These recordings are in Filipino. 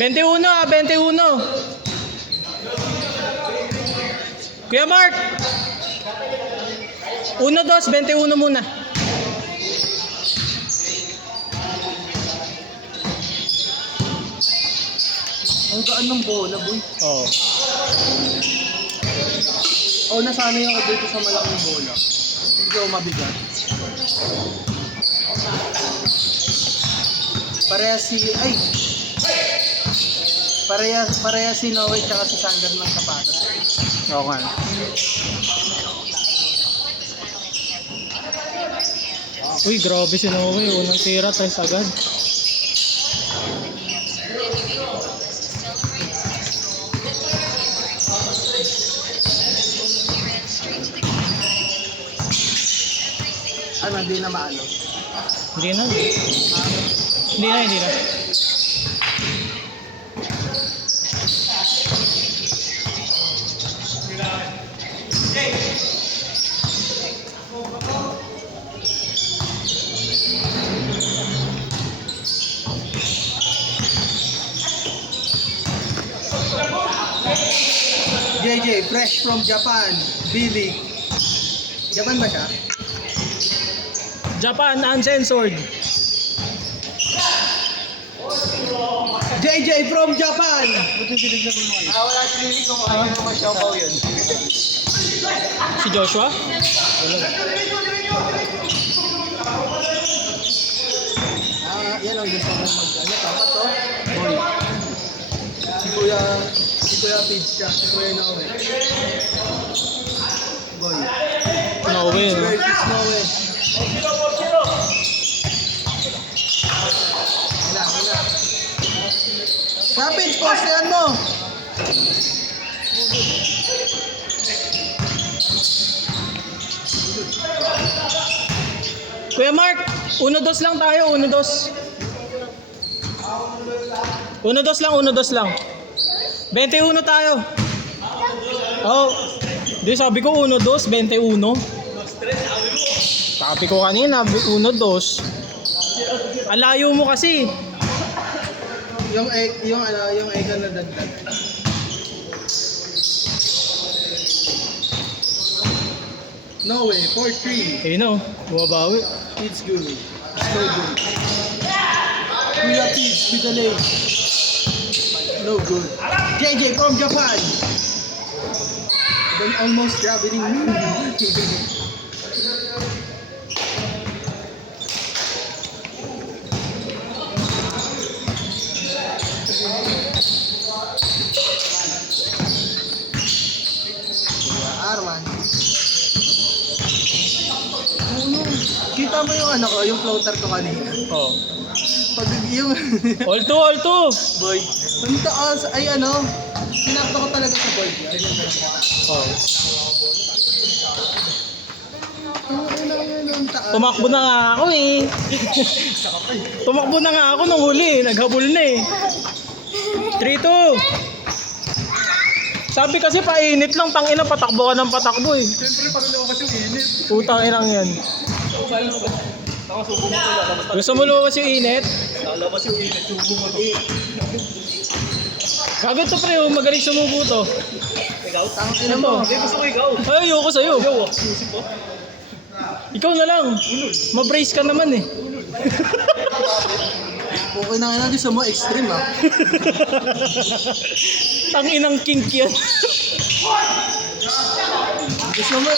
21 ah, 21. Kuya Mark. 1-2, 21 muna. Ang gaan ng bola, boy. Oo. Oo, nasanay ako dito sa malaking bola. Hindi ako mabigat. Pareha si Noe tsaka si Sander ng sapatos. Oo nga. Uy, grabe si Noe. Unang tira, tres agad. Ano, hindi na maalo. Hindi na. Hindi na. JJ, fresh from Japan. Billy. Japan ba siya? Japan, uncensored. JJ from Japan! Wala si Lily kung ano naman siya pa yun. Si Joshua? Yan ang gusto mo mag-ano. Tama to? Boy. Si Kuya Pids siya. Si Kuya Noe. Boy. Noe, no? Versus Noe. Wala. Kapit, postean mo! Kuya Mark, 1-2 lang tayo, 1-2. 1-2 lang. 21 tayo. Oh, di sabi ko 1-2, 21. Sabi ko kanina, 1-2. Ang layo mo kasi. Yung eka na dagdag. No way, 4-3. Eh no, bumabawi. It's good. It's no good. Kuya Pids with the leg. No good. JJ from Japan. Then almost traveling me. Arman. Kita mo yung ano ko, yung floater ko kanina. Oh. Pag yung All two. boy, yung taas ay ano, sinakto ko talaga sa boy. Oh. Yung taas. Tumakbo na nga ako eh. Tumakbo na nga ako nung huli, naghabol na eh. 3-2. Sabi kasi painit lang, tangina patakbo ka ng patakbo eh. Siyempre, pag lumabas yung init. Putang inang yan. Gusto mo lumabas yung init? Lalabas yung init, subo mo to. Kagad to pre, magaling sumubo to. Ikaw, tangina mo. Gusto ko ikaw. Ay, ayoko sa'yo. Susi po. Ikaw na lang. Ma-brace ka naman eh. Okay na nga gusto mo, extreme ah. Tanginang kink yan. Gusto mo,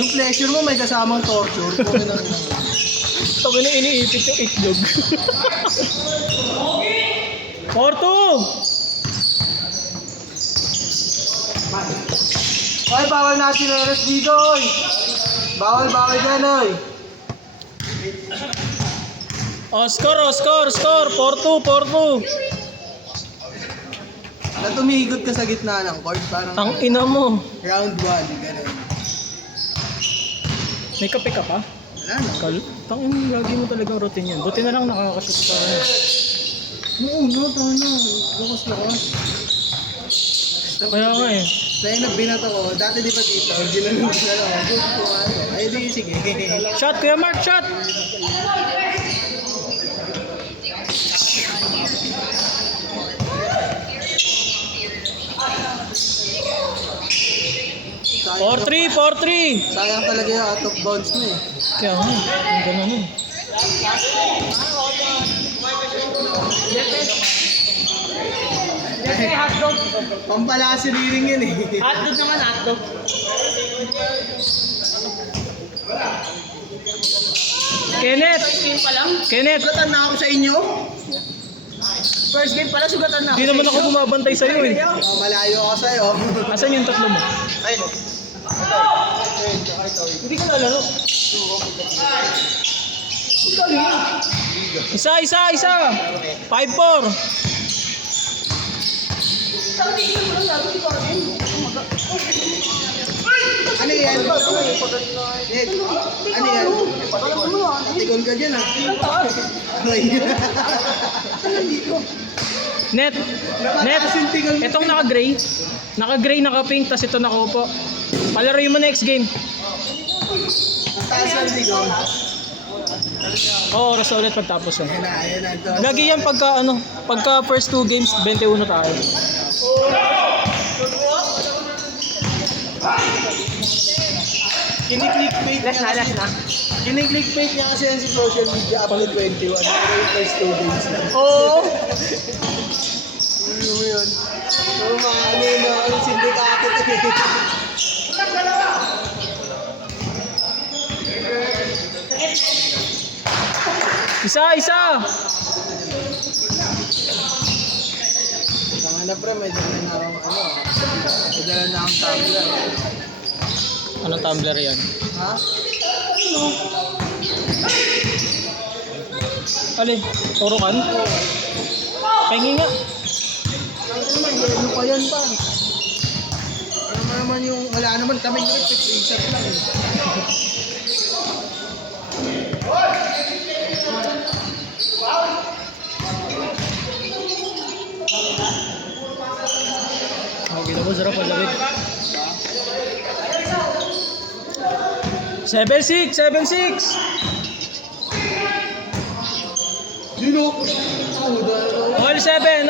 yung pleasure mo may kasamang torture. Okay na nga. Sabi na iniipit yung itlog. 4-2. Ay, bawal natin na rest dito, oy. Bawal dyan, oy. Score. 4-2. Na tumihigot ka sa gitna ng court, parang Tangina mo. round 1, gano'n. May kape ka pa? Wala na. Tangin, lagi mo talagang routine yan. Buti na lang nakakashoot ka. Oo, no, tama. Lakas. Kaya nga eh. Kaya nagbinat ako, dati di pa dito, ginanong na lang ako. Good po ano. Ay, di, sige. Shot, Kuya Mark, shot! 4-3, 4-3. Sayang talaga yung out of bounds mo eh. Kaya nga, ang gano'n nun. Pampala si Riring yun eh. Hotdog naman, hotdog. Kenneth! Game pa lang. Kenneth! Sugatan na ako sa inyo. First game pala, sugatan na. Di naman ako bumabantay sa'yo eh. Oh, malayo ako sa'yo. Asan yung tatlo mo? Ayun. Hindi ka lalaro. Isa! 5-4! Ano yan? Ned, ano yan? Natigol ka dyan ah. Net! Net! Itong naka-gray. Naka-gray, naka-pink, tas ito nakaupo. Palaroin mo next game. Ang taas ng tigol. Oo, oras na ulit pagtapos. Ayan na ito. Lagi yan pagka first 2 games, 21 tayo. Kini-clickbait niya kasi. Kini-clickbait niya kasi yan si social media up to 21. Pero yung first 2 games lang. Oo! Ano mo yun? Oo, mga ano yun, ang sindikato to eh. Isa! Tama na pre, may dala na akong may dala na akong tumbler. Anong tumbler yan? Ha? Alin? Puro kan? Pahingi nga. Ano naman, yelo pa yan pa. Ano naman yung, wala naman kaming trip, freezer lang eh. Okay na po, sarap ang lamig. 7-6! Dino! All 7!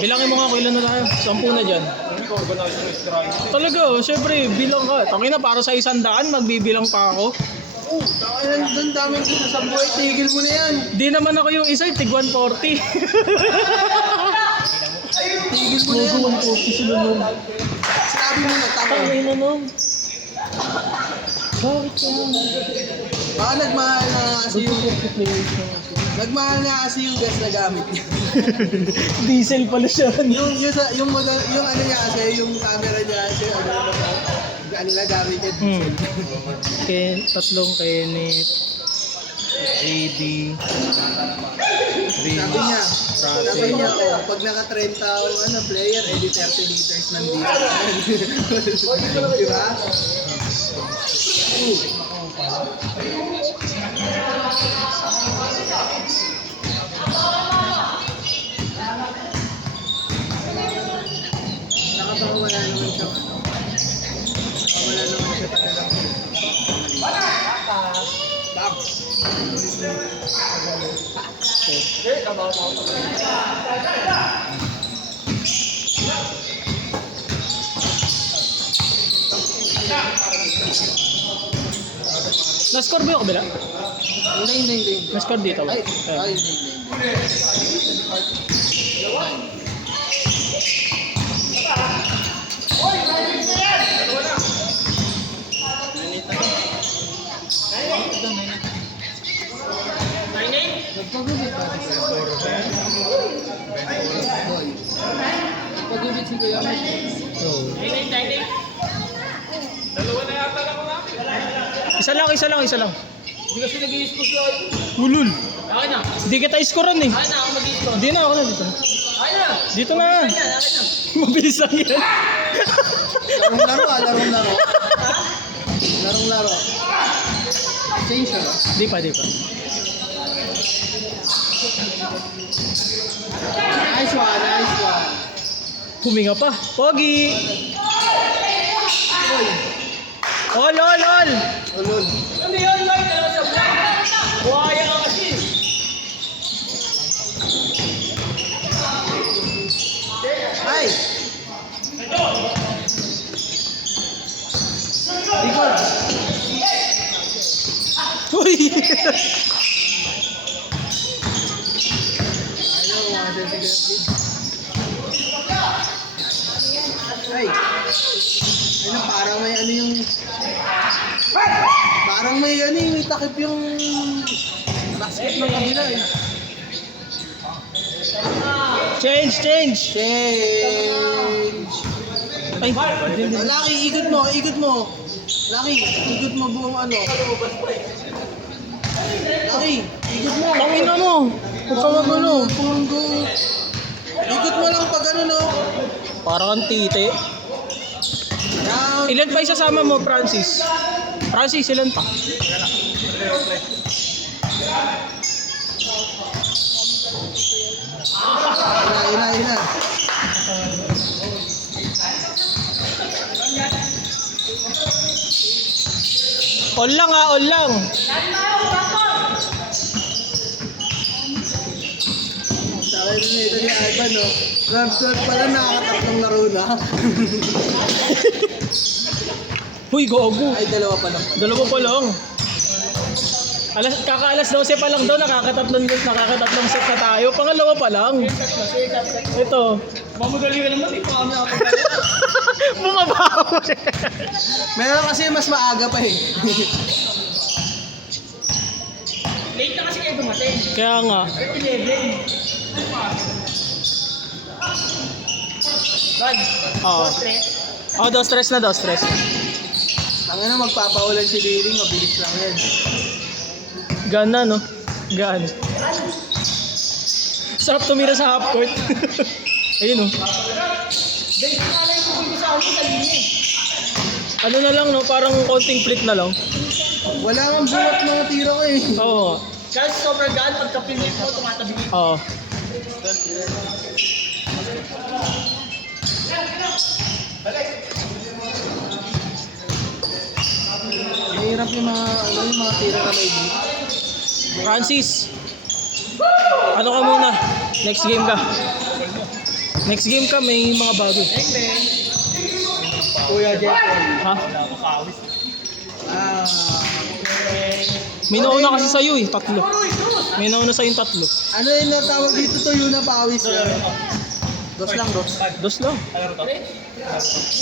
Bilangin mo nga kung ilan na tayo. 10 na dyan. Talaga, syempre, bilang ka. Tangina, para sa 100, magbibilang pa ako. Doon dami ko sa buhay, tigil mo na yan. Di naman ako yung isa, tig 140. Tigil mo na yan. 140 sila nun. Sabi mo na, tama. Tangina nun. Bakit yan? Baka nagmahal na kasi yung... Nagmahal na kasi yung gas na gamit niya. Diesel pala siya. yung ano niya kasi, yung camera niya kasi, ano na gamit niya, diesel. Tatlong Kenneth, AB, Sabi niya, oh, pag naka 30 player, edi 30 liters ng diesel. Diba? Nakapawala naman siya, wala naman siya talagang. Bam! Na-score ba yung kabila? Hindi. Na-score dito ba? Ay, hindi. Nagpagubit pa si Boy. Nagpagubit si Kuya Mike. Isa lang. Hindi kasi nag-i-score siya. Ulul. Akin na. Di kita iskoran eh. Akin na, ako mag-i-score. Di na, ako na dito. Akin na. Dito na. Akin na. Mabilis lang yan. Larong-laro. Larong-laro. Change siya. Di pa. Nice one. Huminga pa. Pogi. All. Ulol. Ano yun, Lloyd? Dalawa sa vlog. Buhaya ka kasi. Uy! Ayaw, mga sensitive. Ay! Ano, parang may ano yung... Parang may ano yung may takip yung... basket ng kabila eh. Change! Change! Ay, Lucky, ikot mo, ikot mo. Lucky, ikot mo buong ano. Lucky, ikot mo. tangina mo! Huwag ka magulo. Punggo. Ikot mo lang pag ano, no? Parang kang tite. Down. Ilan pa isasama mo, Francis? Francis, ilan pa? Ina. All lang ha, all lang. Sabi rin ito ni Ivan, no? Round 12 pala, nakakatatlong laro na. Huy, gogo. Ay, dalawa pa lang. Dalawa pa lang. Kakaalas 12 pa lang daw, nakakatatlong set na tayo. Pangalawa pa lang. Ito. Mamadali ka naman, eh. Paano ako? Bumabaho. Meron kasi mas maaga pa eh. Late na kasi kayo dumating. Kaya nga. 11. Rod, Oo. stress. Oh, dos tres. Ang ano, magpapaulan si Liling, mabilis lang yan. Gana, no? Gan. Sarap tumira sa half court. Ayun, no? Base na lang yung pupunta sa amin sa linya eh. Ano na lang, no? Parang konting flit na lang. Wala kang buhat mga tira ko eh. Oo. Guys, sobrang gaan, pagka pinit mo, tumatabi ka. Oo. Mahirap yung mga tira na may beat. Francis. Ano ka muna? Next game ka. Next game ka, may mga bago. Kuya Jeffrey. Ha? Ah, May nauna kasi sa'yo eh, 3. May nauna sa'yo 3. ano yung natawag dito to yun na pawis yan? Dos lang, dos. Dos lang.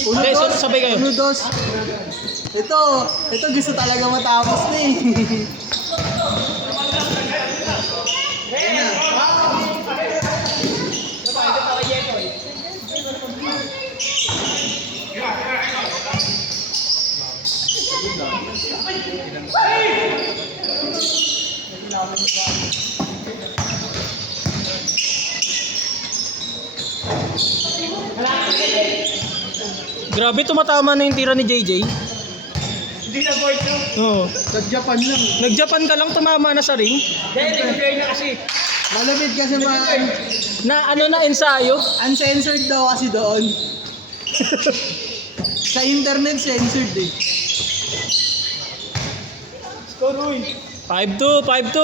Uno, Okay, so dos. sabay kayo. Uno, dos. Ito gusto talaga matapos na eh. Ayan na. Grabe, tumatama na yung tira ni JJ. Hindi na board to. Oo. Nag-Japan lang. Nag-Japan ka lang, tumama na sa ring. Dahil nag-clear na kasi. Malamit kasi Na ano na ensayo? uncensored daw kasi doon. Sa internet censored eh. Score, uy. 5-2, 5-2.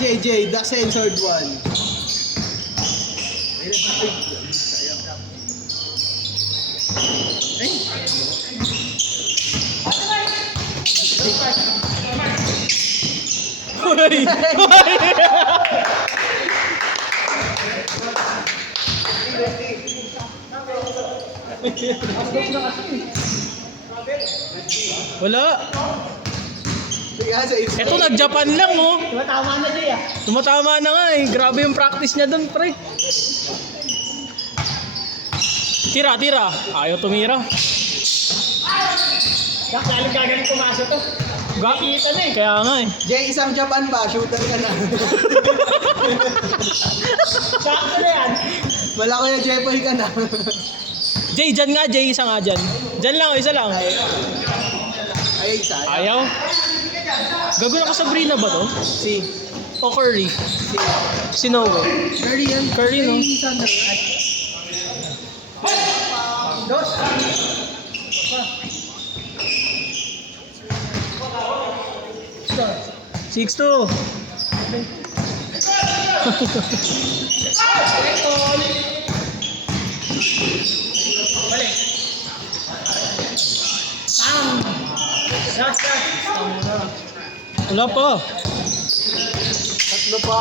JJ, the censored one. Hoy! Wala. Ito nag-Japan lang oh. Tama na siya. Tumatama na nga eh. Grabe yung practice niya doon, pre. Tira. Ayaw tumira. Yak, lalang gagaling pumasok to. Kita na eh. Kaya nga eh. Jay, isang Japan ba? Shooter ka na. Sakto na yan. Wala ko yung Jepoy ka na. Jay, dyan nga. Jay, isa nga dyan. Dyan lang, isa lang. Ay, isa. Ayaw. Gago na ka Sabrina ba to? Si. O Curry? Si. Sinogo? Curry yan. Curry, no? Ay, Sander. Dos. 6-2. Balik. Bam! Last. Wala pa. Tatlo pa.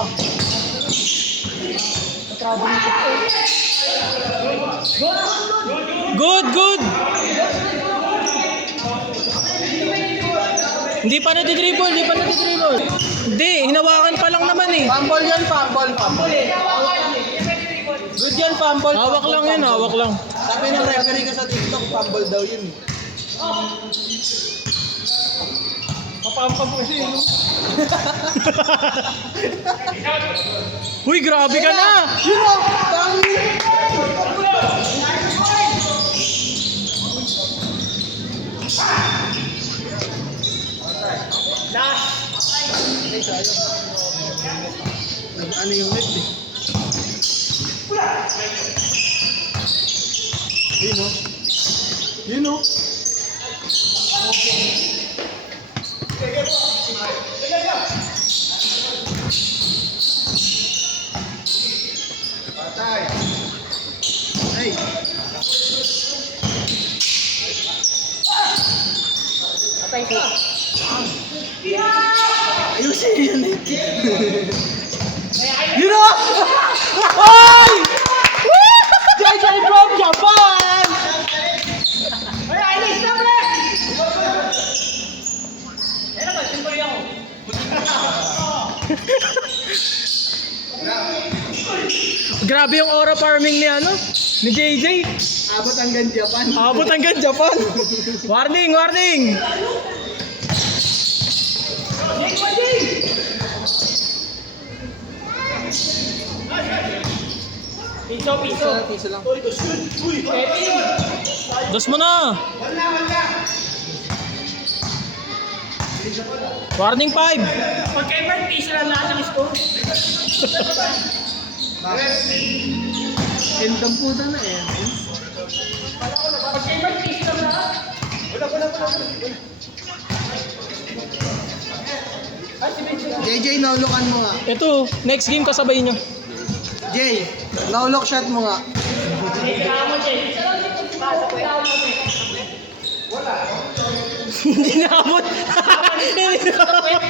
Good, good. Hindi pa nati-dribble, hindi pa nati-dribble. Hindi, hinawakan pa lang naman eh. Fumble yan, fumble. Good yan, fumble. Hawak lang yun, hawak lang. Sabi ng referee ko sa TikTok, fumble daw yun eh. Papampam kasi yun. Uy, grabe ka na! Yun o! Dami! Ano yung net eh? Yun o. Yun o. Hey. Patay ko. Ayusin yun eh. Yun o! Ay! JJ from Japan! Ay, ay, stop na! Ano ba? Simple ako. Grabe yung aura farming ni ano? Ni JJ. Abot hanggang Japan. Abot hanggang Japan. Warning, warning! Piso, piso. Piso lang. Dos mo na! Warning 5! Pagka-event, piso lang lahat ng score. End ang puta na eh. Pagka-event, piso lang lahat. JJ, naulukan mo nga. Ito, next game kasabay nyo. Jay, naulok shot mo nga. Hindi naabot. Hindi naabot.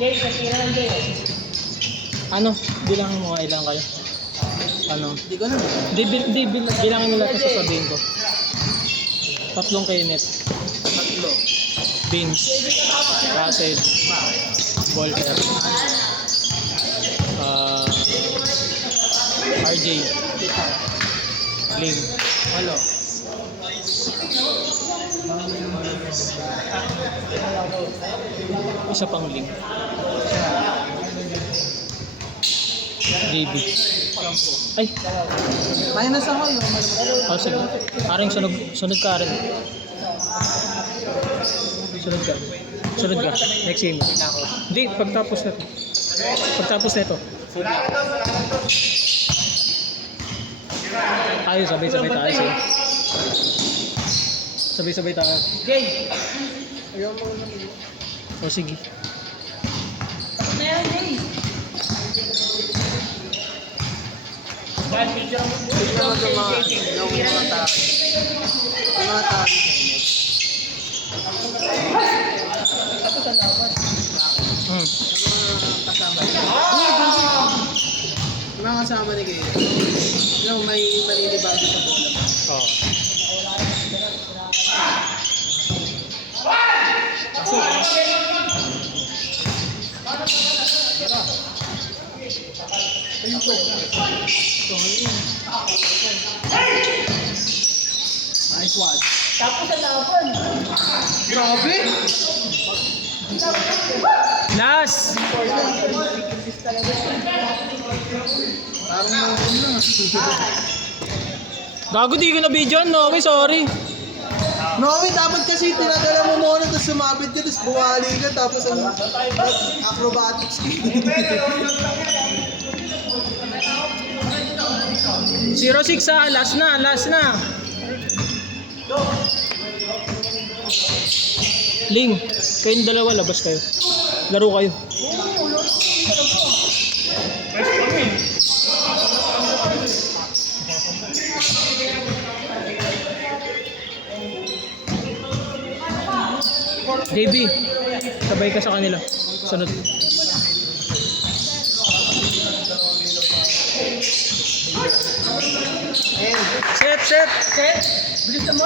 Jay, kasira lang Jay. Ano? Bilangin mo nga ilang kayo. Ano? Hindi ko alam. Bilangin mo lahat na sasabihin ko. Tatlong kayo net. Tatlo. Vince, Russell, Volker, RJ, Ling. Halo. Isa pang Ling. JB. Ay, Minus ako yun. oh, sige. Aring sunod ka rin. Sunod ka. Sunod ka. Next game. Hindi, pagtapos na to. Pagtapos na to. Ayos, sabay-sabay tayo siya. Sabay-sabay tayo. Jay, Ayaw mo naman. O sige. tapos na yan Jay. Dahil picture mo. Tignan mo itong mga tao. Yung mga tao. Hmm. Yung mga kasama ni Kayo. Yung may maninibago sa bola. Oh. Nice one. Tapos sa laban. Grabe! Last! Parang nangungum lang. Gago, di ko na video, no? Okay, sorry. No, dapat kasi tinadala mo muna tapos sumabit ka tapos buwali ka tapos ang acrobatics ka. 0-6 ah, last na, last na. Ling, kayong dalawa, labas kayo. Laro kayo. JB, sabay ka sa kanila. Sunod. Set, set! Set. Bilis naman.